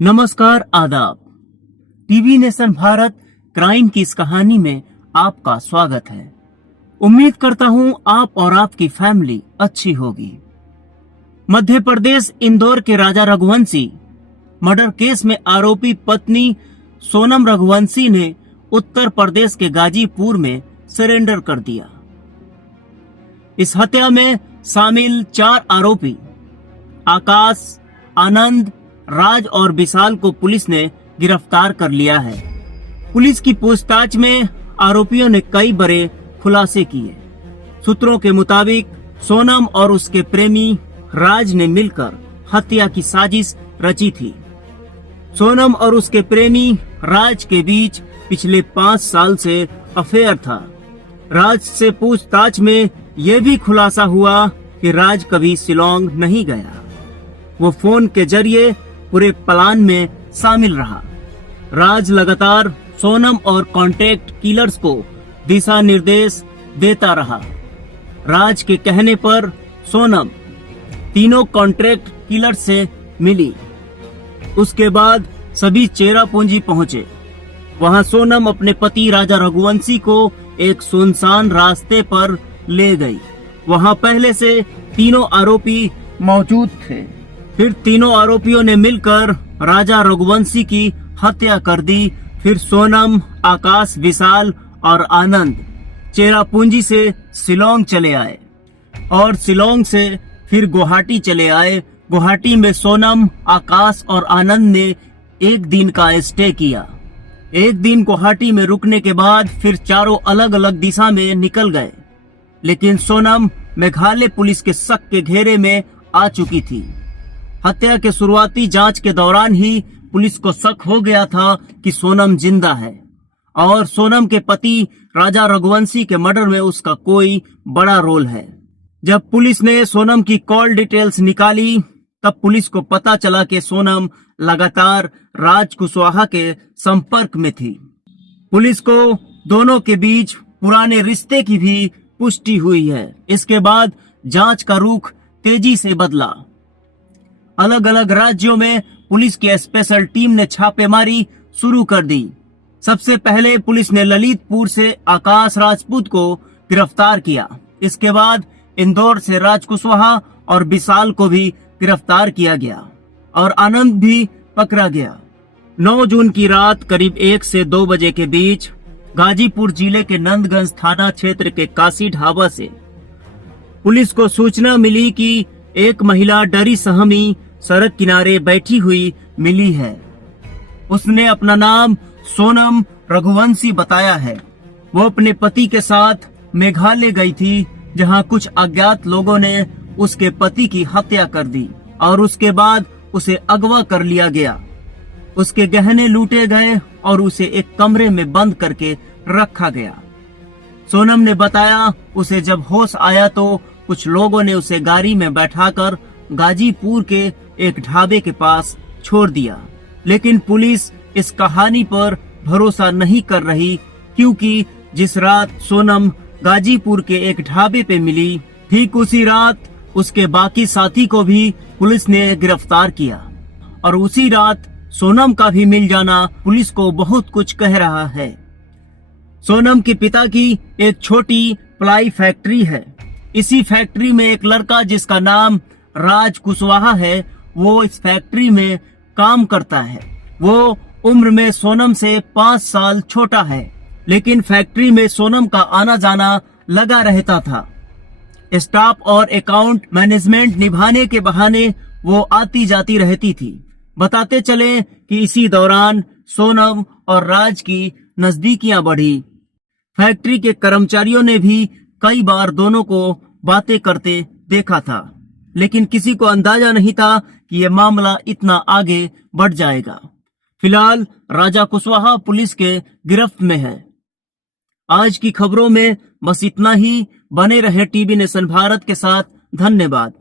नमस्कार, आदाब। TV nation Bharat crime की इस कहानी में आपका स्वागत है। उम्मीद करता हूं आप और आपकी फैमिली अच्छी होगी। मध्य प्रदेश इंदौर के राजा रघुवंशी मर्डर केस में आरोपी पत्नी सोनम रघुवंशी ने उत्तर प्रदेश के गाजीपुर में सरेंडर कर दिया। इस हत्या में शामिल 4 आरोपी आकाश, आनंद, राज और विशाल को पुलिस ने गिरफ्तार कर लिया है। पुलिस की पूछताछ में आरोपियों ने कई बड़े खुलासे किए। सूत्रों के मुताबिक सोनम और उसके प्रेमी राज ने मिलकर हत्या की साजिश रची थी। सोनम और उसके प्रेमी राज के बीच पिछले 5 साल से अफेयर था। राज से पूछताछ में यह भी खुलासा हुआ कि राज कभी शिलोंग नहीं गया। वो फोन के जरिए पूरे प्लान में शामिल रहा। राज लगातार सोनम और कॉन्टेक्ट किलर्स को दिशा निर्देश देता रहा। राज के कहने पर सोनम तीनों कॉन्ट्रैक्ट किलर्स से मिली। उसके बाद सभी चेरापूंजी पहुंचे। वहां सोनम अपने पति राजा रघुवंशी को एक सुनसान रास्ते पर ले गई। वहां पहले से तीनों आरोपी मौजूद थे। फिर तीनों आरोपियों ने मिलकर राजा रघुवंशी की हत्या कर दी। फिर सोनम, आकाश, विशाल और आनंद चेरापूंजी से शिलोंग चले आए और शिलोंग से फिर गुवाहाटी चले आए। गुवाहाटी में सोनम, आकाश और आनंद ने 1 दिन का स्टे किया। 1 दिन गुवाहाटी में रुकने के बाद फिर चारों अलग अलग दिशा में निकल गए। लेकिन सोनम मेघालय पुलिस के शक के घेरे में आ चुकी थी। हत्या के शुरुआती जांच के दौरान ही पुलिस को शक हो गया था कि सोनम जिंदा है और सोनम के पति राजा रघुवंशी के मर्डर में उसका कोई बड़ा रोल है। जब पुलिस ने सोनम की कॉल डिटेल्स निकाली तब पुलिस को पता चला कि सोनम लगातार राज कुशवाहा के संपर्क में थी। पुलिस को दोनों के बीच पुराने रिश्ते की भी पुष्टि हुई है। इसके बाद जांच का रुख तेजी से बदला। अलग अलग राज्यों में पुलिस की स्पेशल टीम ने छापेमारी शुरू कर दी। सबसे पहले पुलिस ने ललितपुर से आकाश राजपूत को गिरफ्तार किया। इसके बाद इंदौर से राज कुशवाहा और विशाल को भी गिरफ्तार किया गया और आनंद भी पकड़ा गया। 9 जून की रात करीब 1 से 2 बजे के बीच गाजीपुर जिले के नंदगंज थाना क्षेत्र के काशी ढाबा से पुलिस को सूचना मिली कि एक महिला डरी सहमी सड़क किनारे बैठी हुई मिली है। उसने अपना नाम सोनम रघुवंशी बताया है। वो अपने पति के साथ मेघालय गई थी, जहां कुछ अज्ञात लोगों ने उसके पति की हत्या कर दी और उसके बाद उसे अगवा कर लिया गया। उसके गहने लूटे गए और उसे एक कमरे में बंद करके रखा गया। सोनम ने बताया उसे जब होश आया तो कुछ लोगों ने उसे गाड़ी में बैठाकर गाजीपुर के एक ढाबे के पास छोड़ दिया। लेकिन पुलिस इस कहानी पर भरोसा नहीं कर रही, क्योंकि जिस रात सोनम गाजीपुर के एक ढाबे पे मिली, ठीक उसी रात उसके बाकी साथी को भी पुलिस ने गिरफ्तार किया और उसी रात सोनम का भी मिल जाना पुलिस को बहुत कुछ कह रहा है। सोनम के पिता की एक छोटी प्लाई फैक्ट्री है। इसी फैक्ट्री में एक लड़का जिसका नाम राज कुशवाहा है, वो इस फैक्ट्री में काम करता है। वो उम्र में सोनम से 5 साल छोटा है, लेकिन फैक्ट्री में सोनम का आना जाना लगा रहता था। स्टाफ और अकाउंट मैनेजमेंट निभाने के बहाने वो आती जाती रहती थी। बताते चले कि इसी दौरान सोनम और राज की नजदीकियां बढ़ी। फैक्ट्री के कर्मचारियों ने भी कई बार दोनों को बातें करते देखा था, लेकिन किसी को अंदाजा नहीं था कि यह मामला इतना आगे बढ़ जाएगा। फिलहाल राजा कुशवाहा पुलिस के गिरफ्त में है। आज की खबरों में बस इतना ही। बने रहे टीवी नेशन भारत के साथ। धन्यवाद।